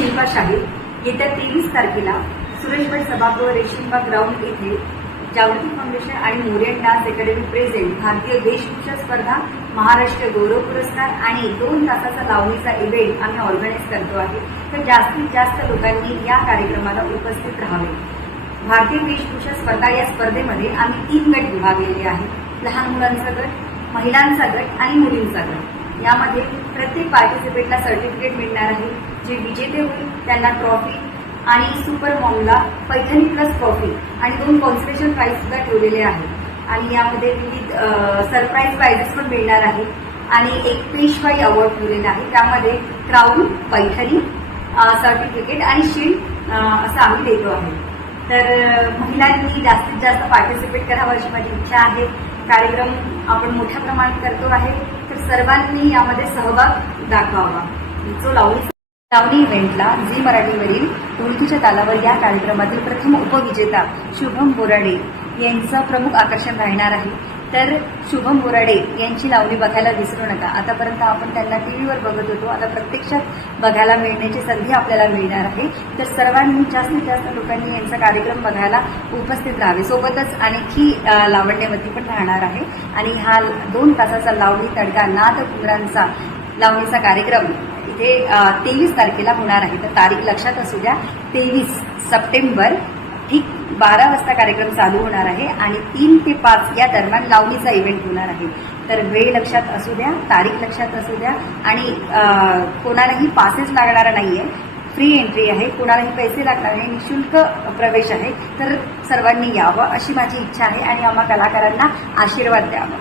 येत्या तेवीस तारखेला सुरेशभट सभागृह रेशीमबाग ग्राउंड येथे जागृती फाउंडेशन आणि मोरियन डान्स अकॅडमी प्रेझेंट भारतीय वेशभूषा स्पर्धा महाराष्ट्र गौरव पुरस्कार आणि दोन तासाचा लावणीचा इव्हेंट आम्ही ऑर्गनाईज करतो आहे. तर जास्तीत जास्त लोकांनी या कार्यक्रमाला उपस्थित राहावे. भारतीय वेशभूषा स्पर्धा या स्पर्धेमध्ये आम्ही तीन गट विभागलेले आहेत. लहान मुलांचा गट महिलांचा गट आणि मुलींचा गट. यामध्ये प्रत्येक पार्टिसिपेटला सर्टिफिकेट मिळणार आहे. जे विजेते होईल त्यांना ट्रॉफी आणि सुपर मॉमला पैठणी प्लस ट्रॉफी आणि दोन कॉन्सलेशन प्राईज सुद्धा ठेवलेले आहे आणि यामध्ये विविध सरप्राईज प्राइजेस पण मिळणार आहेत आणि एक पेशवाई अवॉर्ड ठेवलेला आहे. त्यामध्ये क्राऊन पैठणी सर्टिफिकेट आणि शील्ड असं आम्ही देतो आहे. तर महिलांनी जास्तीत जास्त पार्टिसिपेट करावं अशी माझी इच्छा आहे. कार्यक्रम आपण मोठ्या प्रमाणात करतो आहे. तर सर्वांनी यामध्ये सहभाग दाखवावा. जो लावणी लावणी इव्हेंटला झी मराठीवरील ढोलकीच्या तालावर या कार्यक्रमातील प्रथम उपविजेता शुभम बोराडे यांचं प्रमुख आकर्षण राहणार आहे. तर शुभम बोराडे यांची लावणी बघायला विसरू नका. आतापर्यंत आपण त्यांना टीव्हीवर बघत होतो. आता प्रत्यक्षात बघायला मिळण्याची संधी आपल्याला मिळणार आहे. तर सर्वांनी जास्तीत जास्त लोकांनी यांचा कार्यक्रम बघायला उपस्थित राहावे. सोबतच आणखी अ, लावण्यवती पण राहणार आहे. आणि हा दोन तासाचा लावणी तडका नाद कुंगरांचा लावणीचा कार्यक्रम इथे तेवीस तारखेला होणार आहे. तर तारीख लक्षात असू द्या. तेवीस सप्टेंबर ठीक बारा वाजता कार्यक्रम चालू होणार आहे आणि तीन ते पाच या दरम्यान लावणीचा इव्हेंट होणार आहे. तर वेळ लक्षात असू द्या तारीख लक्षात असू द्या आणि कोणालाही पासेस लागणारा आहे फ्री एंट्री आहे कोणालाही पैसे लागणार नाही निशुल्क प्रवेश आहे. तर सर्वांनी यावं अशी माझी इच्छा आहे आणि आम्हा कलाकारांना आशीर्वाद द्यावा.